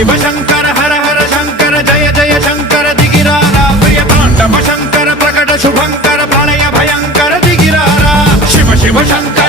शिव शंकर हर हर शंकर जय जय शंकर दिगिरारा प्रिय तांडव शंकर प्रकट शुभंकर प्रलय भयंकर दिगिरारा शिव शिव शंकर